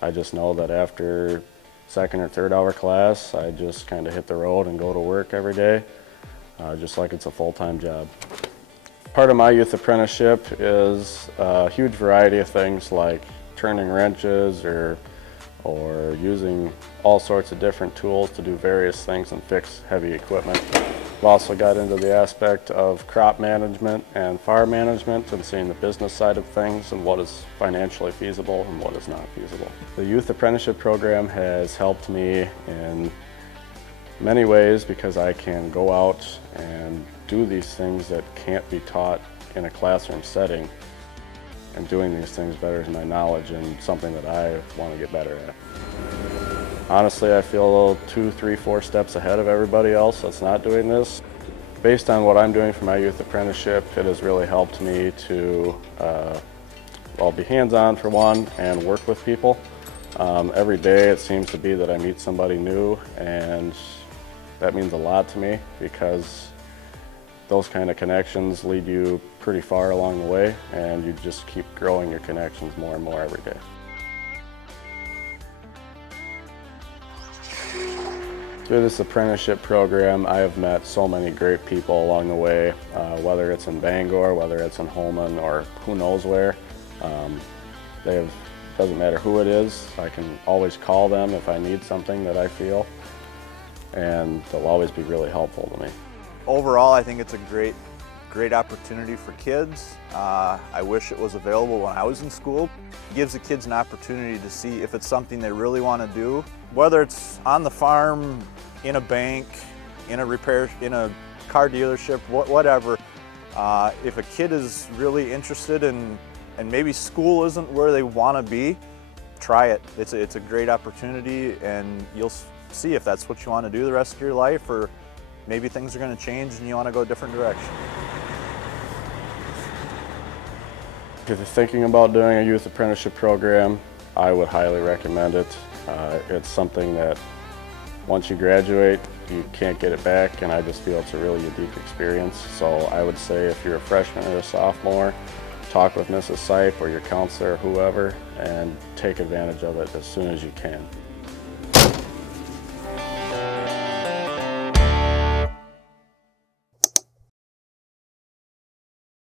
I just know that after second or third hour class, I just kind of hit the road and go to work every day, just like it's a full-time job. Part of my youth apprenticeship is a huge variety of things like turning wrenches or using all sorts of different tools to do various things and fix heavy equipment. I've also got into the aspect of crop management and farm management and seeing the business side of things and what is financially feasible and what is not feasible. The Youth Apprenticeship Program has helped me in many ways because I can go out and do these things that can't be taught in a classroom setting, and doing these things betters my knowledge and something that I want to get better at. Honestly, I feel 2, 3, 4 steps ahead of everybody else that's not doing this. Based on what I'm doing for my youth apprenticeship, it has really helped me to be hands-on for one and work with people. Every day it seems to be that I meet somebody new, and that means a lot to me because those kind of connections lead you pretty far along the way, and you just keep growing your connections more and more every day. Through this apprenticeship program, I have met so many great people along the way, whether it's in Bangor, whether it's in Holmen, or who knows where. Doesn't matter who it is, I can always call them if I need something that I feel, and they'll always be really helpful to me. Overall, I think it's a great opportunity for kids. I wish it was available when I was in school. It gives the kids an opportunity to see if it's something they really want to do, whether it's on the farm, in a bank, in a car dealership, whatever. If a kid is really interested and maybe school isn't where they want to be, try it. It's a great opportunity, and you'll see if that's what you want to do the rest of your life, or maybe things are going to change and you want to go a different direction. If you're thinking about doing a youth apprenticeship program, I would highly recommend it. It's something that once you graduate, you can't get it back, and I just feel it's a really unique experience. So I would say if you're a freshman or a sophomore, talk with Mrs. Sipe or your counselor or whoever, and take advantage of it as soon as you can.